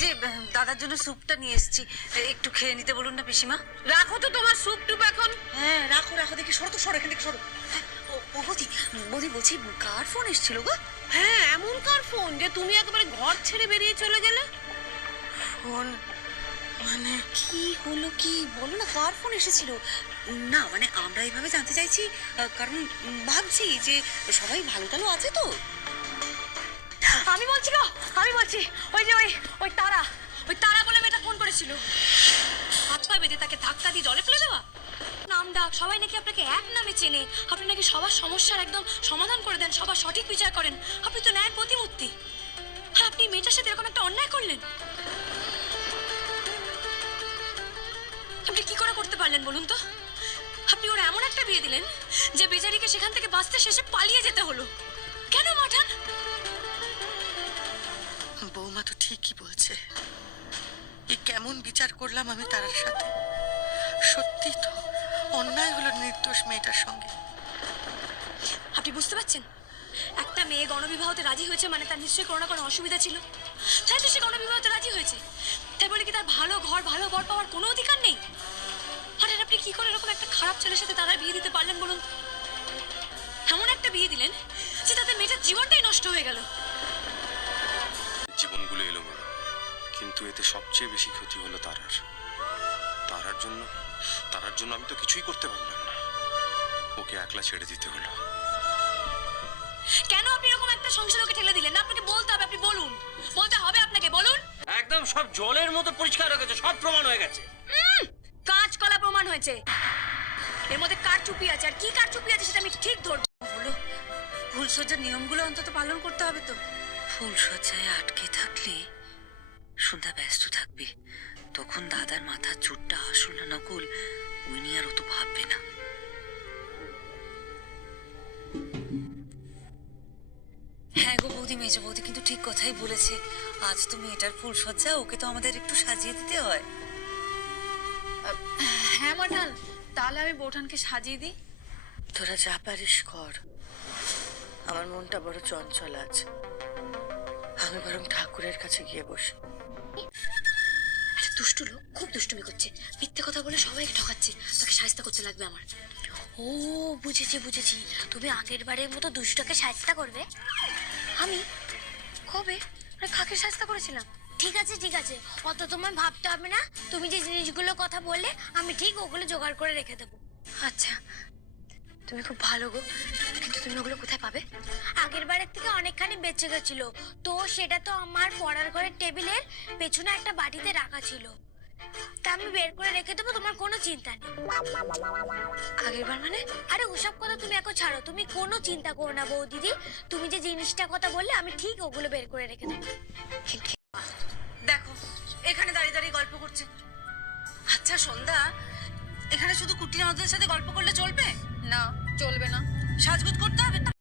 যে দাদার জন্য স্যুপটা নিয়ে এসেছি, একটু খেয়ে নিতে বলুন না পিসিমা। রাখো তো তোমার স্যুপ টুপ এখন। হ্যাঁ রাখো রাখো, দেখি সরো তো, সরো এখান থেকে সরো। ও বৌদি, বৌদি বলছি কার ফোন এসেছিল গো? হ্যাঁ, এমন কার ফোন যে তুমি একেবারে ঘর ছেড়ে বেরিয়ে চলে গেলে? ফোন মানে কি হলো, কি বলো না, কার ফোন এসেছিল? না মানে আমরা এইভাবে জানতে চাইছি কারণ ভাবছি যে সবাই ভালো টালো আছে তো। আমি বলছি গো, আমি বলছি ওই যে ওই তারা, ওই তারা বলে মেয়েটা ফোন করেছিল। হাত পা বেঁধে তাকে ধাক্কা দিয়ে জলে ফেলে দেওয়া। নাম ডাক, সবাই নাকি আপনাকে এক নামে চেনে। আপনি নাকি সবার সমস্যার একদম সমাধান করে দেন, সবার সঠিক বিচার করেন। আপনি তো ন্যায়ের প্রতিমূর্তি। আর আপনি মেয়েটার সাথে এরকম একটা অন্যায় করলেন। আপনি কি করে করতে পারলেন বলুন তো? আপনি ওর এমন একটা বিয়ে দিলেন যে বেচারিকে সেখান থেকে বাঁচতে শেষে পালিয়ে যেতে হলো। কেন মাঠান? বৌমা তো ঠিকই বলছে। এ কেমন বিচার করলাম আমি তারার সাথে। সত্যি তো অন্যায় হলো নির্দোষ মেয়েটার সঙ্গে। আপনি বুঝতে পারছেন? একটা মেয়ে গণবিবাহতে রাজি হয়েছে মানে তার নিশ্চয়ই কোনো না কোনো অসুবিধা ছিল। তাই তো সে গণবিবাহতে রাজি হয়েছে। তাই বলে কি তার ভালো ঘর ভালো বর পাওয়ার কোনো অধিকার নেই? আরে আপনি কি করে এরকম একটা খারাপ ছেলের সাথে তারা বিয়ে দিতে পারলেন বলুন? এমন একটা বিয়ে দিলেন যে তাদের মেয়েটার জীবনটাই নষ্ট হয়ে গেল। জীবনগুলো এলোমেলো, কিন্তু এতে সবচেয়ে বেশি ক্ষতি হলো তারার। তারার জন্য আমি তো কিছুই করতে পারলাম না, ওকে একলা ছেড়ে দিতে হলো। কেন আপনি এরকম একটা সংসার ওকে ঠেলে দিলেন? না, আপনাকে বলতে হবে, আপনি বলুন। বলতে হবে আপনাকে, বলুন। একদম সব জলের মতো পরিষ্কার হয়ে গেছে, সব প্রমাণ হয়ে গেছে। কাঁচকলা প্রমাণ হয়েছে। এর মধ্যে কার চুপি আছে আর কি কার চুপি আছে সেটা আমি ঠিক ধরবো। হলো, ফুলসজ্জার নিয়মগুলো অন্তত পালন করতে হবে তো। ফুলসজ্জায় আটকে থাকলে সন্ধ্যা ব্যস্ত থাকবে, তখন দাদার মাথার চুটটা আসল না নকল ওই নিয়ে আর অত ভাববে না। হ্যাঁ গো বৌদি, মেজো বৌদি কিন্তু ঠিক কথাই বলেছে। আজ তো মেয়েটার ফুলসজ্জা, ওকে তো আমাদের একটু সাজিয়ে দিতে হয়। হ্যাঁ মাঠান, তাহলে আমি বৌঠানকে সাজিয়ে দিই। তোরা যা পারিস কর, আমার মনটা বড় চঞ্চল আছে। আমি বরং ঠাকুরের কাছে গিয়ে বসি। একটা দুষ্টু লোক খুব দুষ্টুমি করছে, মিথ্যে কথা বলে সবাইকে ঠকাচ্ছে। তাকে সাহায্য করতে লাগবে আমার। ও বুঝেছি বুঝেছি, তুমি আগের বারের মতো দুষ্টকে সাহায্য করবে। আমি কবে কাকে সাহায্য করেছিলাম? ঠিক আছে ঠিক আছে, অত তোমার ভাবতে হবে না। তুমি যে জিনিসগুলো কথা বললে আমি ঠিক ওগুলো জোগাড় করে রেখে দেবো। আচ্ছা, তুমি খুব ভালো গো, কিন্তু তুমি ওগুলো কোথায় পাবে? আগের বারের থেকে অনেকখানি বেঁচে গেছিল তো, সেটা তো আমার পড়ার ঘরের টেবিলের পেছনে একটা বাটিতে রাখা ছিল। তা আমি বের করে রেখে দেবো, তোমার কোনো চিন্তা নেই। আগের বার মানে? আরে ওসব কথা তুমি এখন ছাড়ো, তুমি কোনো চিন্তা করো না বৌদিদি। তুমি যে জিনিসটার কথা বললে আমি ঠিক ওগুলো বের করে রেখে দেবো। দেখো এখানে দাঁড়িয়ে দাঁড়িয়ে গল্প করছে। আচ্ছা সন্ধ্যা, এখানে শুধু কুটির আমাদের সাথে গল্প করলে চলবে? না, চলবে না। সাজগোজ করতে হবে।